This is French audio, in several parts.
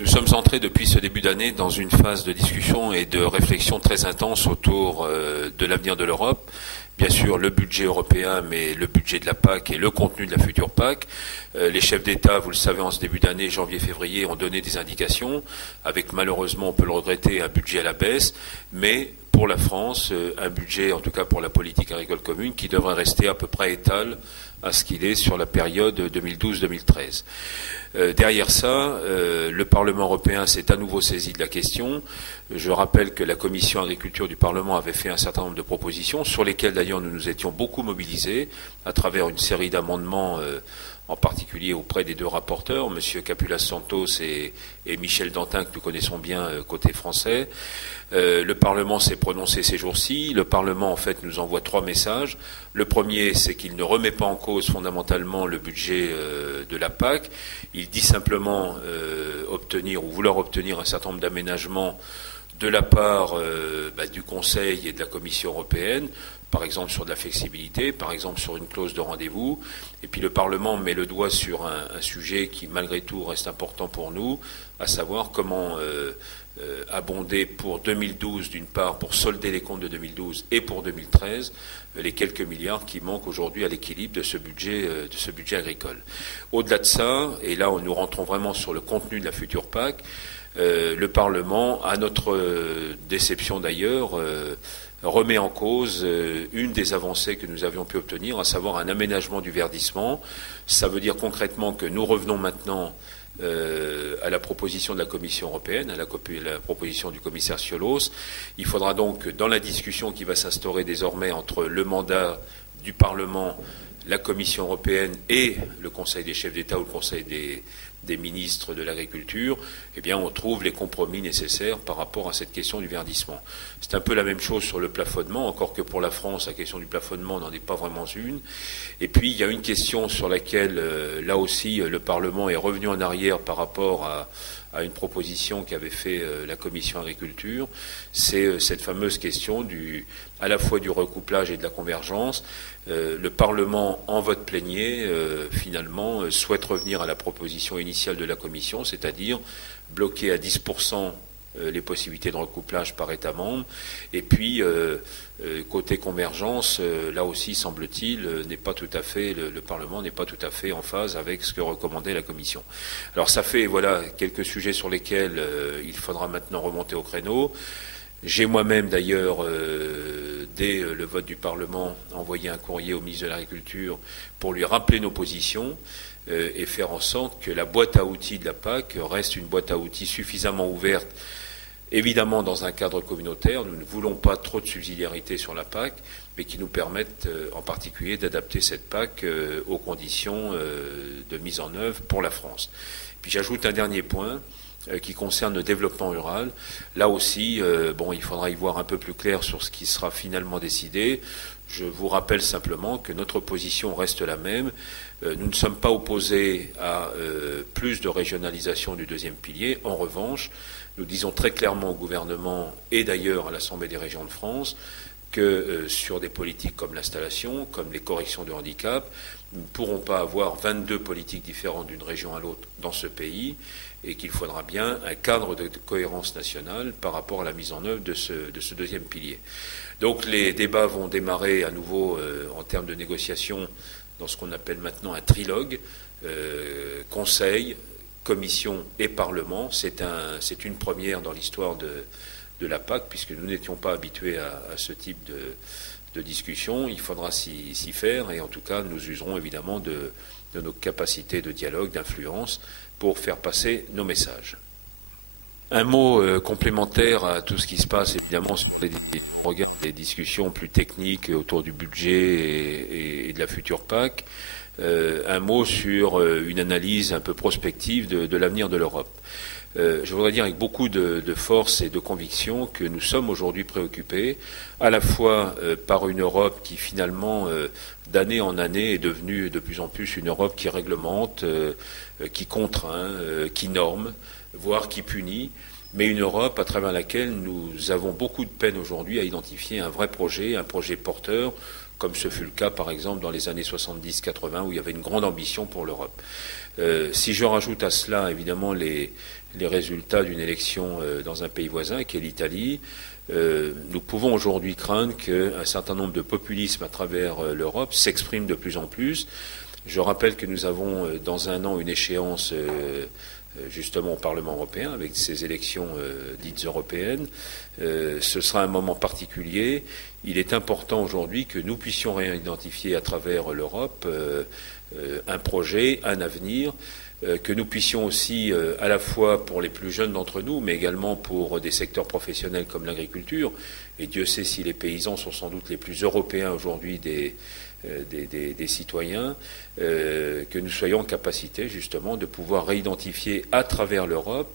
Nous sommes entrés depuis ce début d'année dans une phase de discussion et de réflexion très intense autour de l'avenir de l'Europe. Bien sûr, le budget européen, mais le budget de la PAC et le contenu de la future PAC. Les chefs d'État, vous le savez, en ce début d'année, janvier-février, ont donné des indications, avec malheureusement, on peut le regretter, un budget à la baisse, mais pour la France, un budget, en tout cas pour la politique agricole commune, qui devrait rester à peu près étal à ce qu'il est sur la période 2012-2013. Derrière ça, le Parlement européen s'est à nouveau saisi de la question. Je rappelle que la Commission agriculture du Parlement avait fait un certain nombre de propositions, sur lesquelles d'ailleurs nous nous étions beaucoup mobilisés, à travers une série d'amendements, en particulier auprès des deux rapporteurs, M. Capoulas-Santos et Michel Dantin, que nous connaissons bien côté français. Le Parlement s'est prononcé ces jours-ci. Le Parlement, en fait, nous envoie 3 messages. Le premier, c'est qu'il ne remet pas en cause fondamentalement le budget de la PAC. Il dit simplement obtenir ou vouloir obtenir un certain nombre d'aménagements de la part du Conseil et de la Commission européenne, par exemple sur de la flexibilité, par exemple sur une clause de rendez-vous. Et puis le Parlement met le doigt sur un sujet qui, malgré tout, reste important pour nous, à savoir comment abonder pour 2012, d'une part, pour solder les comptes de 2012 et pour 2013, les quelques milliards qui manquent aujourd'hui à l'équilibre de ce budget agricole. Au-delà de ça, et là nous rentrons vraiment sur le contenu de la future PAC, le Parlement, à notre déception d'ailleurs, remet en cause une des avancées que nous avions pu obtenir, à savoir un aménagement du verdissement. Ça veut dire concrètement que nous revenons maintenant à la proposition de la Commission européenne, à la proposition du commissaire Cioloş. Il faudra donc, dans la discussion qui va s'instaurer désormais entre le mandat du Parlement, la Commission européenne et le Conseil des chefs d'État ou le Conseil des ministres de l'agriculture, eh bien, on trouve les compromis nécessaires par rapport à cette question du verdissement. C'est un peu la même chose sur le plafonnement, encore que pour la France, la question du plafonnement n'en est pas vraiment une. Et puis, il y a une question sur laquelle, là aussi, le Parlement est revenu en arrière par rapport à une proposition qu'avait fait la Commission agriculture. C'est cette fameuse question à la fois du recouplage et de la convergence. Le Parlement, en vote plénier, finalement, souhaite revenir à la proposition initiale de la Commission, c'est-à-dire bloquer à 10% les possibilités de recouplage par État membre. Et puis, côté convergence, là aussi, semble-t-il, le Parlement n'est pas tout à fait en phase avec ce que recommandait la Commission. Alors, ça fait, voilà, quelques sujets sur lesquels il faudra maintenant remonter au créneau. J'ai moi-même, d'ailleurs, dès le vote du Parlement, envoyé un courrier au ministre de l'Agriculture pour lui rappeler nos positions et faire en sorte que la boîte à outils de la PAC reste une boîte à outils suffisamment ouverte, évidemment dans un cadre communautaire. Nous ne voulons pas trop de subsidiarité sur la PAC, mais qui nous permettent en particulier d'adapter cette PAC aux conditions de mise en œuvre pour la France. Puis j'ajoute un dernier point qui concerne le développement rural. Là aussi, il faudra y voir un peu plus clair sur ce qui sera finalement décidé. Je vous rappelle simplement que notre position reste la même. Nous ne sommes pas opposés à plus de régionalisation du deuxième pilier. En revanche, nous disons très clairement au gouvernement et d'ailleurs à l'Assemblée des régions de France que sur des politiques comme l'installation, comme les corrections de handicap, nous ne pourrons pas avoir 22 politiques différentes d'une région à l'autre dans ce pays, et qu'il faudra bien un cadre de cohérence nationale par rapport à la mise en œuvre de ce deuxième pilier. Donc les débats vont démarrer à nouveau en termes de négociation dans ce qu'on appelle maintenant un trilogue, Conseil, Commission et Parlement. C'est une première dans l'histoire de la PAC, puisque nous n'étions pas habitués à ce type de discussion. Il faudra s'y faire, et en tout cas nous userons évidemment de nos capacités de dialogue, d'influence, pour faire passer nos messages. Un mot complémentaire à tout ce qui se passe, évidemment, sur les discussions plus techniques autour du budget et de la future PAC. Un mot sur une analyse un peu prospective de l'avenir de l'Europe. Je voudrais dire avec beaucoup de force et de conviction que nous sommes aujourd'hui préoccupés à la fois par une Europe qui finalement, d'année en année, est devenue de plus en plus une Europe qui réglemente, qui contraint, qui norme, voire qui punit, mais une Europe à travers laquelle nous avons beaucoup de peine aujourd'hui à identifier un vrai projet, un projet porteur, comme ce fut le cas par exemple dans les années 70-80 où il y avait une grande ambition pour l'Europe. Si je rajoute à cela évidemment les résultats d'une élection dans un pays voisin qui est l'Italie, nous pouvons aujourd'hui craindre qu'un certain nombre de populismes à travers l'Europe s'expriment de plus en plus. Je rappelle que nous avons dans un an une échéance justement au Parlement européen avec ces élections dites européennes. Ce sera un moment particulier. Il est important aujourd'hui que nous puissions réidentifier à travers l'Europe un projet, un avenir, que nous puissions aussi, à la fois pour les plus jeunes d'entre nous, mais également pour des secteurs professionnels comme l'agriculture, et Dieu sait si les paysans sont sans doute les plus européens aujourd'hui des citoyens, que nous soyons en capacité justement de pouvoir réidentifier à travers l'Europe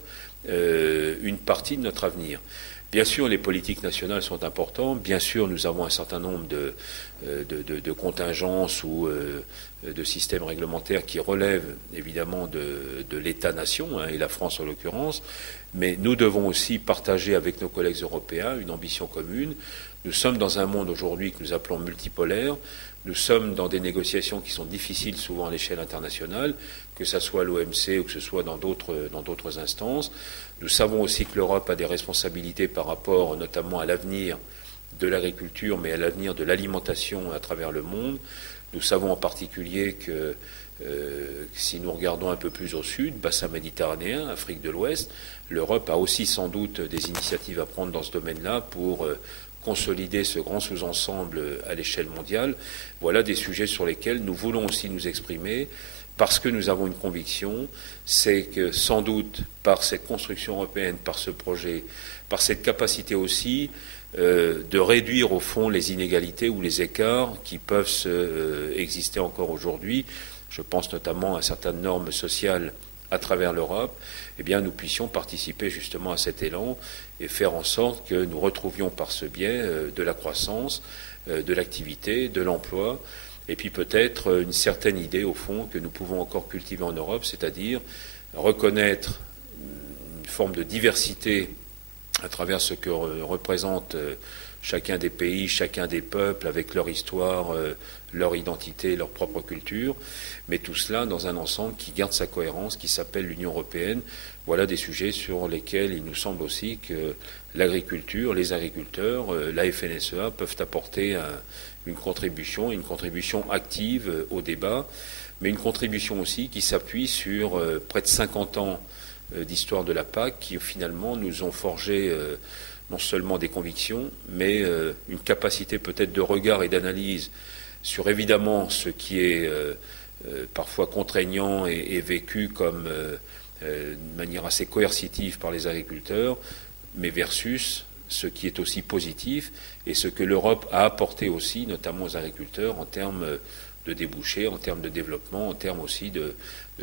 une partie de notre avenir. Bien sûr, les politiques nationales sont importantes. Bien sûr, nous avons un certain nombre de contingences ou de systèmes réglementaires qui relèvent évidemment de l'État-nation, et la France en l'occurrence. Mais nous devons aussi partager avec nos collègues européens une ambition commune. Nous sommes dans un monde aujourd'hui que nous appelons multipolaire. Nous sommes dans des négociations qui sont difficiles souvent à l'échelle internationale, que ce soit à l'OMC ou que ce soit dans d'autres instances. Nous savons aussi que l'Europe a des responsabilités par rapport notamment à l'avenir de l'agriculture, mais à l'avenir de l'alimentation à travers le monde. Nous savons en particulier que si nous regardons un peu plus au sud, bassin méditerranéen, Afrique de l'Ouest, l'Europe a aussi sans doute des initiatives à prendre dans ce domaine-là pour consolider ce grand sous-ensemble à l'échelle mondiale. Voilà des sujets sur lesquels nous voulons aussi nous exprimer parce que nous avons une conviction, c'est que sans doute par cette construction européenne, par ce projet, par cette capacité aussi de réduire au fond les inégalités ou les écarts qui peuvent exister encore aujourd'hui, je pense notamment à certaines normes sociales à travers l'Europe, eh bien nous puissions participer justement à cet élan et faire en sorte que nous retrouvions par ce biais de la croissance, de l'activité, de l'emploi, et puis peut-être une certaine idée au fond que nous pouvons encore cultiver en Europe, c'est-à-dire reconnaître une forme de diversité à travers ce que représente chacun des pays, chacun des peuples, avec leur histoire, leur identité, leur propre culture, mais tout cela dans un ensemble qui garde sa cohérence, qui s'appelle l'Union européenne. Voilà des sujets sur lesquels il nous semble aussi que l'agriculture, les agriculteurs, la FNSEA peuvent apporter une contribution active au débat, mais une contribution aussi qui s'appuie sur près de 50 ans d'histoire de la PAC qui finalement nous ont forgé non seulement des convictions, mais une capacité peut-être de regard et d'analyse sur évidemment ce qui est parfois contraignant et vécu comme de manière assez coercitive par les agriculteurs, mais versus ce qui est aussi positif et ce que l'Europe a apporté aussi, notamment aux agriculteurs, en termes de débouchés, en termes de développement, en termes aussi de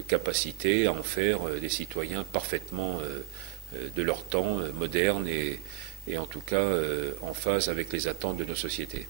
capacité à en faire des citoyens parfaitement de leur temps, modernes et en tout cas en phase avec les attentes de nos sociétés.